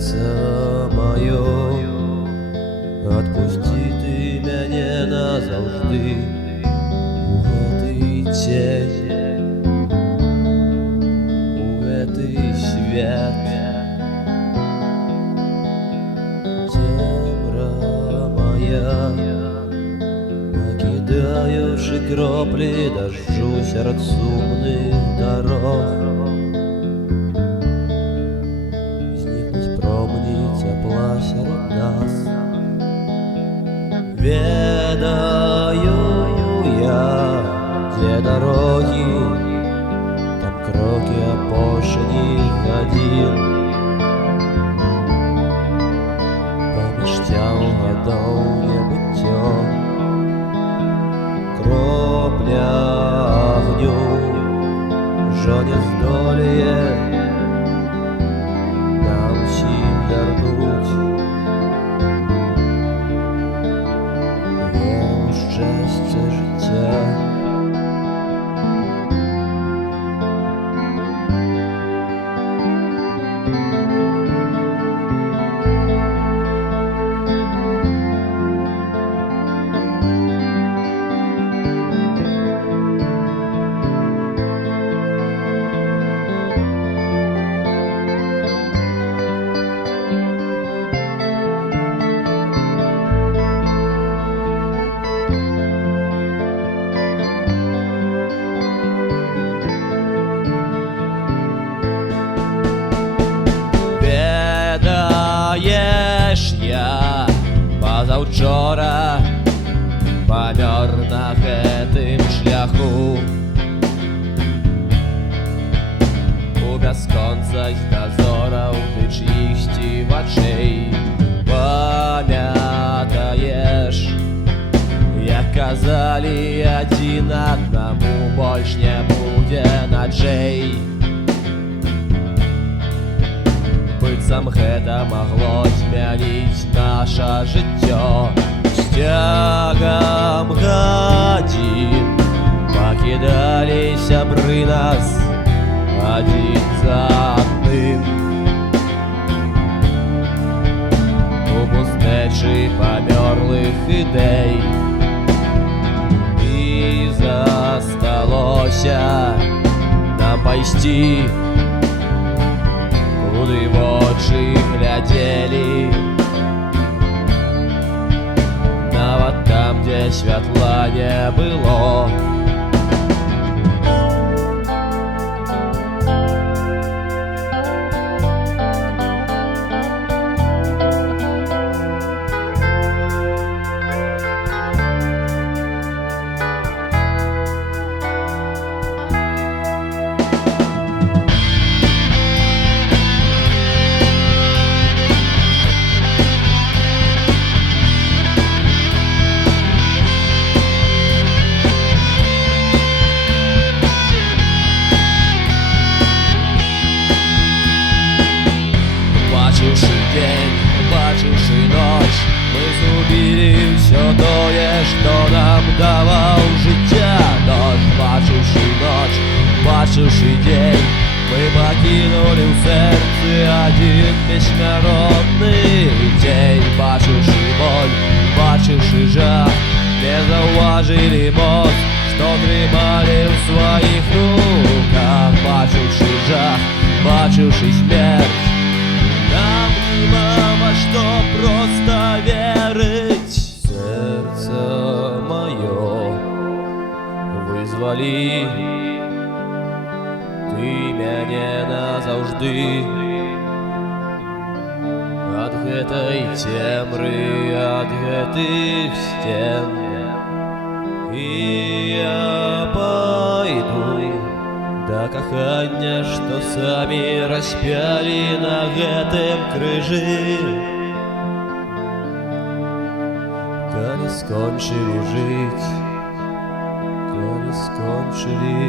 Серце моє, отпусти ти мене назавжди у гэтый дзень, у гэты свят. Цемра моя, покидаючи кроплі дождю серед сумних дорог, тепла серед нас. Ведаю я, где дороги, там кроки опошених годин. Поміж тял годов небыттё, кропля огню уже не здолее нам всім вернуть. Віру, щастя, життя. Я позаўчора памёр на гэтым шляху, у бясконцасць дазораў ты чыйсьці вачэй. Памятаеш, як казалі адзін аднаму больш не будзе наджэй. Быццам гэта магло змяніць наша жыццё. З цягам гадзін пакідалі сябры нас адзін за адным. У пустэчы памёрлых ідэй і засталося нам пайсці, куды вочы глядзелі, нават там, дзе святла не было. Бачыўшы дзень, бачыўшы ноч, мы згубілі ўсё тое, што нам даваў жыцця. Дождь, бачыўшы ноч, бачыўшы дзень, мы пакінулі ў сэрцы адзін бессмяротны дзень. Бачыўшы боль, бачыўшы жах, не заўважылі моц, што трымалі ў сваіх руках. Бачыўшы жах, бачыўшы смерць, нам няма што проста верыць. Серце маё, вызвалі ты мяне назаўжды ад гэтай цемры, ад гэтых сцен. І я пайду да кахання, што самі распялі на гэтым крыжы. Калі скончылі жыць, калі скончылі